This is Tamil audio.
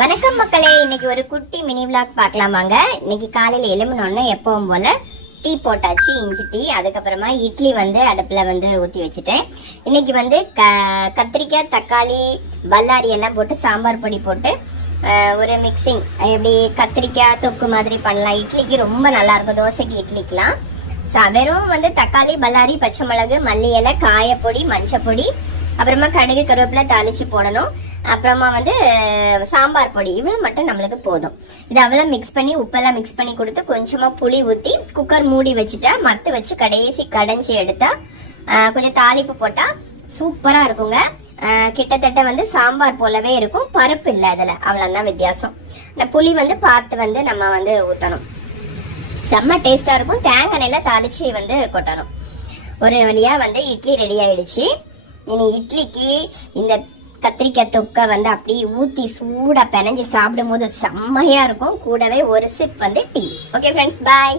வணக்கம் மக்களே, இன்னைக்கு ஒரு குட்டி மினி விளாக் பார்க்கலாம் வாங்க. இன்னைக்கு காலையில எழும்பினோன்னு எப்பவும் போல டீ போட்டாச்சு, இஞ்சி டீ. அதுக்கப்புறமா இட்லி அடுப்புல ஊற்றி வச்சுட்டேன். இன்னைக்கு கத்திரிக்காய், தக்காளி, பல்லாரி எல்லாம் போட்டு சாம்பார் பொடி போட்டு ஒரு மிக்சிங், எப்படி கத்திரிக்காய் தொக்கு மாதிரி பண்ணலாம். இட்லிக்கு ரொம்ப நல்லா இருக்கும், தோசைக்கு இட்லிக்கெல்லாம். வெறும் தக்காளி, பல்லாரி, பச்சை மிளகு, மல்லி இலை, காயப்பொடி, மஞ்சப்பொடி, அப்புறமா கடுகு, கருவேப்பிலை தாளிச்சு போடணும். அப்புறமா சாம்பார் பொடி, இவ்வளோ மட்டும் நம்மளுக்கு போதும். இது அவ்வளோ மிக்ஸ் பண்ணி உப்பெல்லாம் மிக்ஸ் பண்ணி கொடுத்து கொஞ்சமா புளி ஊற்றி குக்கர் மூடி வச்சுட்டா மத்து வச்சு கடைசி கடைஞ்சி எடுத்தா கொஞ்சம் தாளிப்பு போட்டா சூப்பரா இருக்குங்க. கிட்டத்தட்ட சாம்பார் போலவே இருக்கும், பருப்பு இல்லை அதில், அவ்வளோதான் வித்தியாசம். இந்த புளி பார்த்து நம்ம ஊற்றணும். செம்ம டேஸ்டா இருக்கும். தேங்காய் எண்ணெயில தாளிச்சு கொட்டணும். ஒரு வழியா இட்லி ரெடி ஆயிடுச்சு. இனி இட்லிக்கு இந்த கத்திரிக்காய் தொக்கை அப்படியே ஊற்றி சூடாக பிணைஞ்சு சாப்பிடும் போது செம்மையா இருக்கும். கூடவே ஒரு சிப் டீ. ஓகே ஃப்ரெண்ட்ஸ், பாய்.